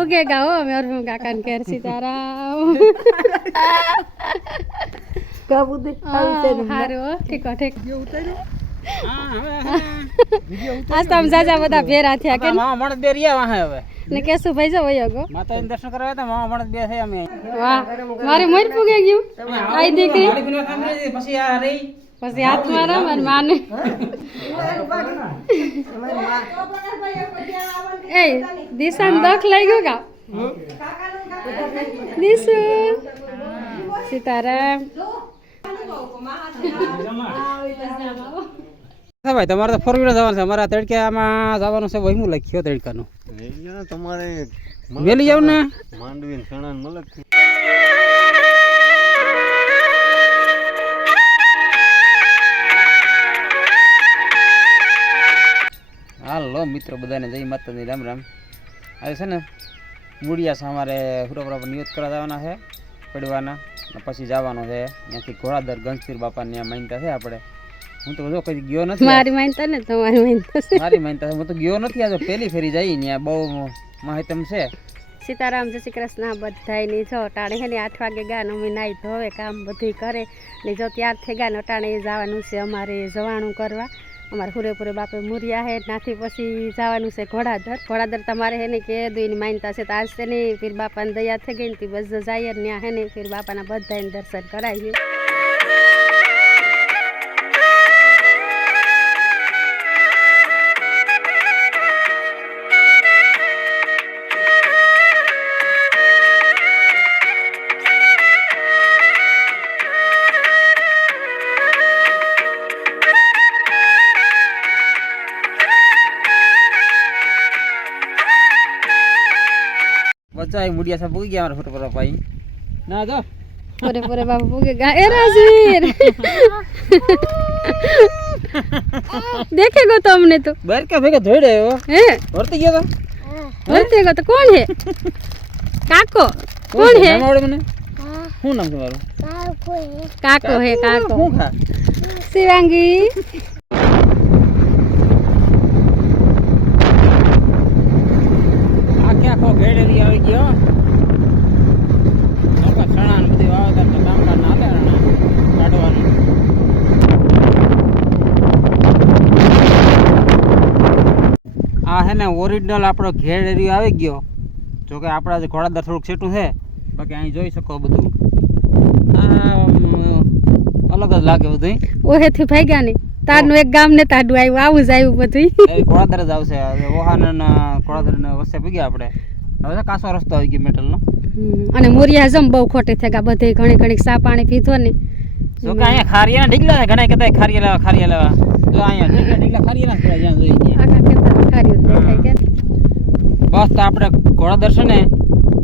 पुगेगा हो मेरे मुंह का कान कर सीताराम કબ ઉદે हारो ठीक हो ठीक आज तो हम जाजा बता बेरा थे के मामा मणत બે રહ્યા વાહે હવે ने केसु भाई जो वयो गो માતાજીને દર્શન કરવા હતા મામા મણત બે છે અમે वाह मारे मोर पुगे गयो आई दीकरी ગાડી બિના સાંભળી પછી આ રહી પછી હાથ મારા મન માને એ દિશાન દખ લઈ ગયો કા દિશુ સીતારામ હા ભાઈ તમારે તો ફોર વ્હીલર જવાનું છે અમારા તડક્યામાં જવાનું છે વહીમું લખ્યો તડકાનું તમારે વેલી જાવ ને માંડવી સણા મલક હાલો મિત્રો બધાને જય માતાજી રામ રામ આજે છે ને મૂળિયા છે અમારે હુરાપુરા પર નિયત કરવા જવાના છે પડવાના પછી જવાનું છે ત્યાંથી ઘોડાદર ગંજપીર બાપાની ત્યાં માનતા છે આપણે હું તો જો કદી ગયો નથી મારી માનતા ને તમારી માનતા છે મારી માનતા હું તો ગયો નથી આજે પહેલી ફેરી જઈ ત્યાં બહુ માહિતમ છે સીતારામ જય શ્રી કૃષ્ણ બધાય ની જો ટાણે હે ને 8 વાગે ગાનો મે નાઈ ધોવે કામ બધું કરે ને જો ત્યાર થઈ ગાનો ટાણે જવાનું છે અમારે જવાણું કરવા અમારે હુરેપુરે બાપે મુરિયા હે નાથી પછી જવાનું છે ઘોડાદર તમારે હે ને કે દુઈની માનતા છે તો આજ છે ને પીર બાપાની દયા થઈ ગઈ ને બસ જાય ને હે ને પીર બાપાના બધાને દર્શન કરાવીએ બચ્ચા એ મુડિયા સાહેબ પૂગી ગયા અમારા ફોટો પર પાઈ ના જો પૂરે બાપુ પૂગે ગા એ રાજવીર देखेगो तो हमने तो बैर का भेगा धोई रहे हो हैं भरती गया तो बोलतेगो तो कौन है काको कौन है नाम आवड़े मने શું નામ તમારું काको है काको હું ખા शिवांगी આ ક્યાં ખો ભેડેલી આવી ગયો લોકો સણા ને બધી વાવતા તો કામ કામ ના લે કાઢવાનું આ હે ને ઓરિજિનલ આપણો ઘેડ એરિયો આવી ગયો જો કે આપણા જે ઘોડાદર થોડુંક છેટું છે બાકી અહીં જોઈ શકો બધું અલગ જ લાગે બધું ઓહે થી ભાગ્યા ને તારનું એક ગામ ને તાડું આવ્યું આવું જ આવ્યું બધું એ ઘોડાદર જ આવશે ઓહાન ને ઘોડાદર ને વચ્ચે પગ્યા આપણે હવે તો કાસો રસ્તો આવી ગયો મેટલનો અને મોરિયા જમ બહુ ખોટી થયા બધે ઘણી ઘણી સા પાણી પીધો ને જો કે અહીંયા ખારિયા ઢીકલા ઘણા કહેતા ખારિયા લેવા જો અહીંયા ઢીકલા ખારિયા ના જ્યાં જોઈ આખા ખેતરમાં ખાર્યું દેખાય કે બસ તો આપણે ઘોડાદર છે ને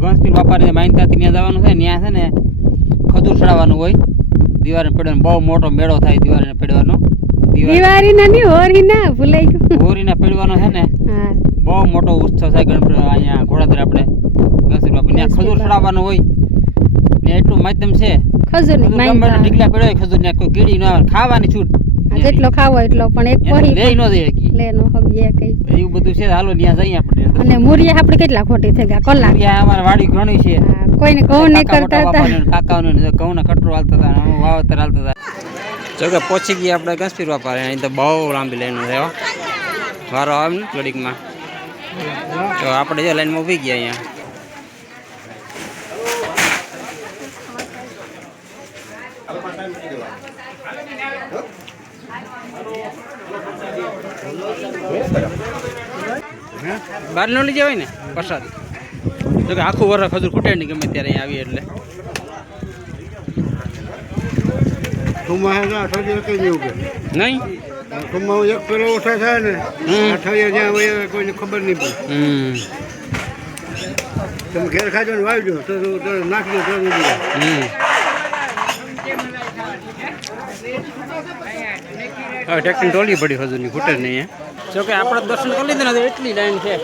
ગણપતિ બાપાની માનતાથી ત્યાં જવાનું છે ત્યાં છે ને ખજૂર ચડાવવાનું હોય દિવાળી પેડવાનો બહુ મોટો મેળો થાય દિવાળીને પેડવાનો દિવાળી ના ની હોરી ના ભૂલાઈ ગયું હોરીને પેડવાનો છે ને હા બહુ મોટો ઉત્સવ થાય ગણપતિ અહીંયા ઘોડાદર આપણે ગણપતિ બાપા ત્યાં ખજૂર ચડાવવાનું હોય ને એટલું માધ્યમ છે ખજૂર ની માનતા ઢીકલા પેડ્યો ખજૂર ને કોઈ કીડી ન આવે ખાવાની છૂટ જેટલો ખાવો એટલો પણ એક પડી લઈ ન દે કી લે નો હગીએ કઈ એવું બધું છે હાલો ત્યાં જઈએ આપણે અને મુરિયા આપણે કેટલા ખોટી થઈ ગયા કલાક ત્યાં અમારે વાડી ઘણી છે કોઈને ઘઉં નહીં કરતા હતા કાકાઓને ઘઉંના કટરો હાલતા હતા વાવતર હાલતા હતા જો કે પહોંચી ગયા આપણે ગણપતિ બાપા અહીં તો બહુ લાંબી લાઈન છે વારો આવે ને ઘડીકમાં તો આપણે જો લાઈનમાં ઊભી ગયા અહીંયા બહાર ન લઈ જવાય ને પ્રસાદ જો કે આખું વર્ષ ખજૂર ખૂટે નહીં ગમે ત્યારે અહીંયા આવીએ એટલે નહીં એક પેલો ઓછા થાય ને અઠવાડિયા જ્યાં હોય કોઈને ખબર નહીં પડે તમે ઘેર ખાજો ને વાવજો તો નાખજો તો હવે ટેક્ટર ટોલી પડી ખજૂરની ખૂટે જ નહીં જો કે આપણે દર્શન કરી લીધું ને એટલી લાઈન છે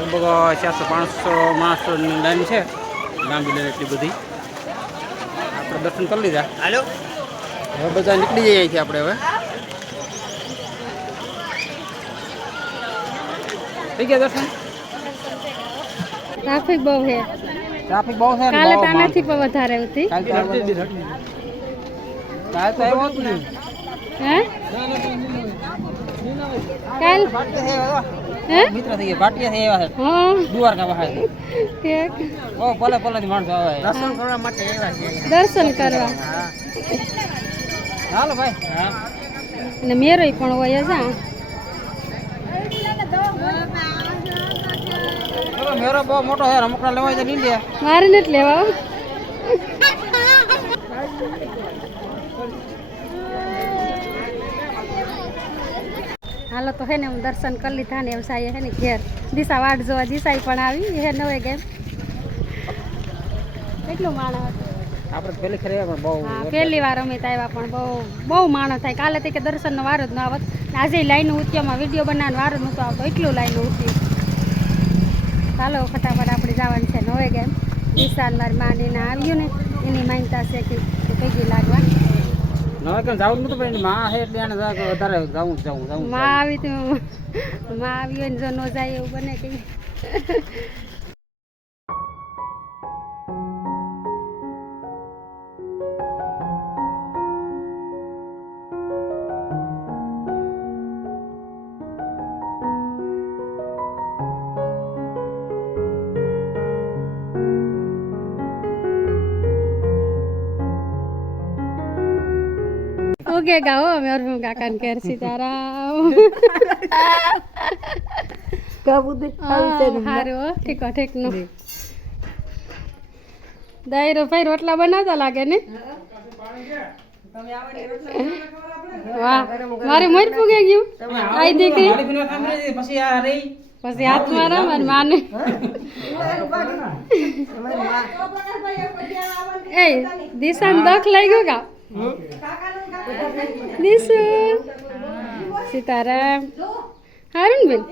લગભગ 400-500 માણસોની લાઈન છે લાંબી લાઈન એટલી બધી આપણે દર્શન કરી લીધા હાલો હવે બધા નીકળી જઈએ છીએ આપણે હવે થઈ ગયા દર્શન ટ્રાફિક બહુ છે ટ્રાફિક બહુ છે ને કાલે બહુ તો માણસો. આનાથી પણ વધારે હતી કાલ તો આવ્યો જ ને હે કાલ ભાટિયા હે મિત્ર થઈ ગયા ભાટિયા થઈ આવ્યા છે હા દ્વારકા બહાર ઠીક ઓ પલે થી માણસો આવે દર્શન દર્શન કરવા હાલો ભાઈ હા અને મેરોય પણ હોય જા ચલો મેરો બહુ મોટો છે રમકડા લેવા છે લીંડિયા મારે નથી લેવા હો. હાલો તો હે ને હું દર્શન કરી લીધા ને એમ સાઈ હે ને ઘેર દિશા વાટ જોવા દિશાઈ પણ આવી હે નવે ગેમ કેટલું માણસ હતું આપણે પેલી ખરી પણ બહુ હા પહેલી વાર અમે તો આવ્યા પણ બહુ માણસ થાય કાલે તે કે દર્શનનો વારો જ ન આવત આજે લાઈન ઉત્યામાં વિડીયો બનાવવાનો વારો નહોતો આવતો એટલું લાઈન ઉત્યું ચાલો ફટાફટ આપણે જવાનું છે નવે ગેમ દિશાન મારી માંડીને આવ્યું ને એની માનતા છે કે પૈકી લાગવા નવા કેમ જવું નતું ભાઈ માં છે એટલે એને વધારે જવું માં આવી તો માં આવી હોય ને જો ન જાય એવું બને કે ઓકે ગાઓ અમે और કાકાને ઘેર સીતારામ હારું ઠીક ઠીક નું દાયરો ભાઈ રોટલા બનાવતા લાગે ને વાહ મારે મોર ફૂગે ગયું આઈ દીકરી પછી આ રહી પછી હાથ મારા મારી માને એ દિશાન દખ લઈ ગયો કા દિશુ સીતારામ હારું બેન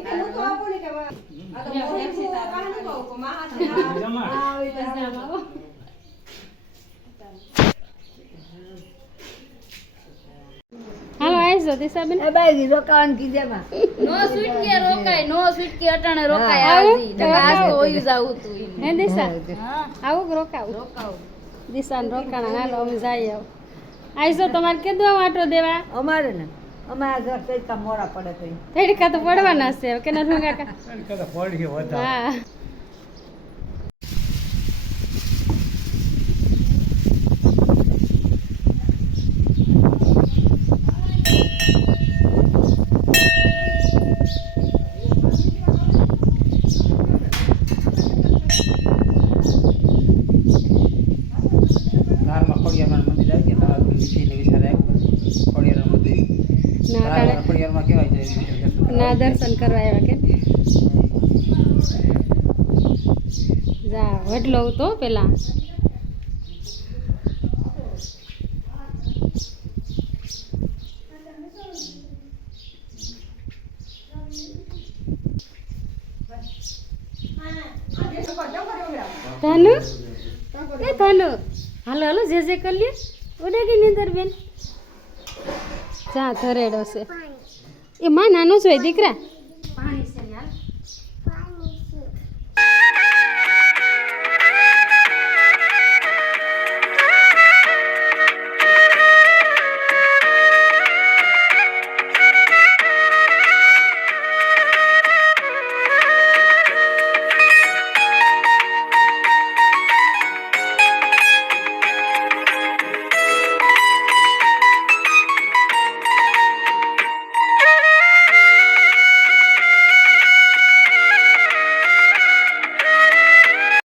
હાલો આવીશ દિશાબેન નો સ્વીટ કે રોકાય નો સ્વીટ કે અટાણે રોકાય આજી આજ તો ઓયું જાવું તું હે દિશા આવું કે રોકાવું દિશાને રોકાણા હાલો અમે જઈ આવ આવીશો તમારે કેદવા વાટો દેવા અમારે ને અમારા ઘર કઈ મોડા પડે તો તડકા તો પડવાના છે કે ના કાકા હા ના દર્શન કરવા આવ્યા કે જા વડલો તો પેલા ધનુ એ ધનુ હાલો હાલો જે કરી લે ઉડે ગઈ નીંદર બેન જા ધરેડો છે એ માં નાનો છે દીકરા પાણી છે યાર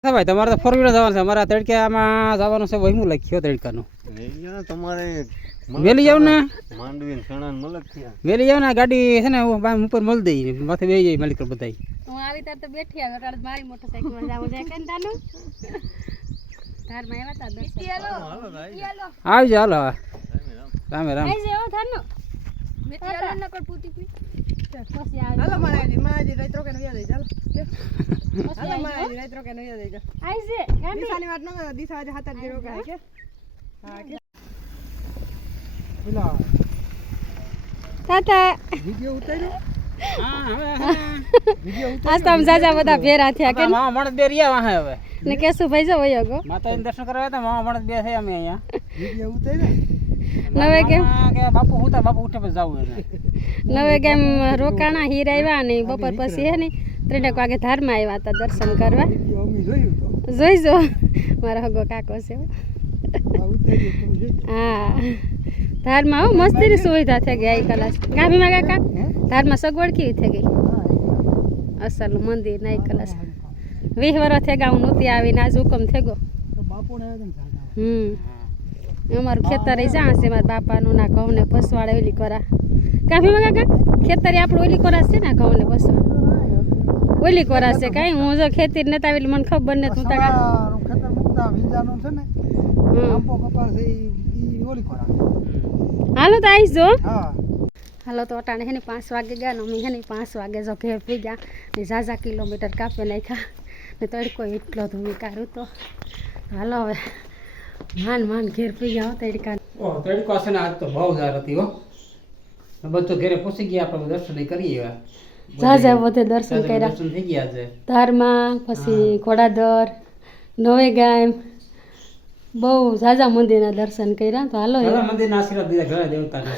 ભાઈ તમારે તો 4 વ્હીલર જવાનું છે અમારા તડકામાં જવાનું છે વહીમું લખ્યો તડકાનું તમારે વેલી જાવ ને માંડવી સણા મલક થયા વેલી જાવ ને ગાડી છે ને ઉપર મળી દઈ માથે બેસી જાય માલિક બધા હું આવી તાર તો બેઠી આવે એટલે મારી મોટરસાઇકલ માં જાવું જાય કેન તાનું તાર માં આવ્યા તા દર્શન આવજો હાલો રામે રામ આઈ જેવો થાનો મેથી આલો ન કર પૂતી પી પછી આવી હાલો માજી રાત્રો કે નવી દઈ ચાલો હાલો માજી રાત્રો કે નવી દઈ આઈ છે ગાડી દિશાની વાત ન દિશા આજે હાથ જ રોકાય કે હા કે તાતા વિડિયો ઉતાર્યો હા હવે આજ તો આમ જાજા બધા ભેરા થયા કે મામા મળદ બે રહ્યા વાહે હવે ને કેશું ભાઈ જો વયો ગો માતાજીને દર્શન કરવા આવ્યા હતા મામા મળદ બે છે અમે અહીંયા વિડિયો ઉતાર્યા નવે કેમ મામા કે બાપુ હુતા બાપુ ઉઠે પછી જાવું એને નવે કેમ રોકાણા હીર આવ્યા ને બપોર પછી હે ને 3 વાગે ધારમાં આવ્યા હતા દર્શન કરવા વિડિયો અમે જોયું તો જોઈજો મારો હગો કાકો છે હો. આ ઉતાર્યું તમે જોયું હા ધારમાં હો મસ્તીની સુવિધા થઈ ગઈ આ કલાસ ગાભીમાં કાકા ધારમાં સગવડ કેવી થઈ ગઈ અસલ મંદિર નાઈ કલાસ 20 વર્ષ થઈ ગયા હું નહોતી આવીને આજ હુકમ થઈ ગયો તો બાપુને આવ્યા હતા ને અમારું ખેતર જ્યાં છે મારા બાપાનું ના ઘઉં ને પસવાડે ઓલી કરા ગાભીમાં કાકા ખેતરે આપણું ઓલી કોરાસ છે ને ઘઉં ને પસવા ઓલી કોરાસ છે કાંઈ હું જો ખેતી જ નતા આવેલી મને ખબર નથી હું તા સારું ખેતર મુકતા વિંજાનું છે ને આંબો કપાસ એ ઓલી ખોરા હાલો તો આવીશ જો હા હાલો તો અટાણે હે ને 5 વાગે ગયા ને અમે હે ને 5 વાગે જો ઘેર પી ગયા ને ઝાઝા કિલોમીટર કાપી નાખ્યા ને તડકો એટલો ધૂમી કાઢું તો હાલો હવે માન ઘેર પી ગયા હો તડકા ઓહ તડકો છે ને આજ તો બહુ જાર હતી હો બધું ઘરે પહોંચી ગયા આપણે દર્શન કરી આવ્યા ઝાઝા બધે દર્શન કર્યા દર્શન થઈ ગયા છે ધારમાં પછી ઘોડાદર નવે ગામ બહુ ઝાઝા મંદિરના દર્શન કર્યા તો હાલો ઘણા મંદિરના આશીર્વાદ દીધા ઘણા દેવતાને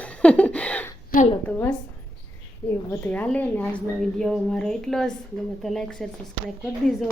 હાલો તો બસ એવું બધું હાલે ને આજનો વિડીયો મારો એટલો જ ગમે તો લાઈક શેર સબસ્ક્રાઈબ કરી દીજો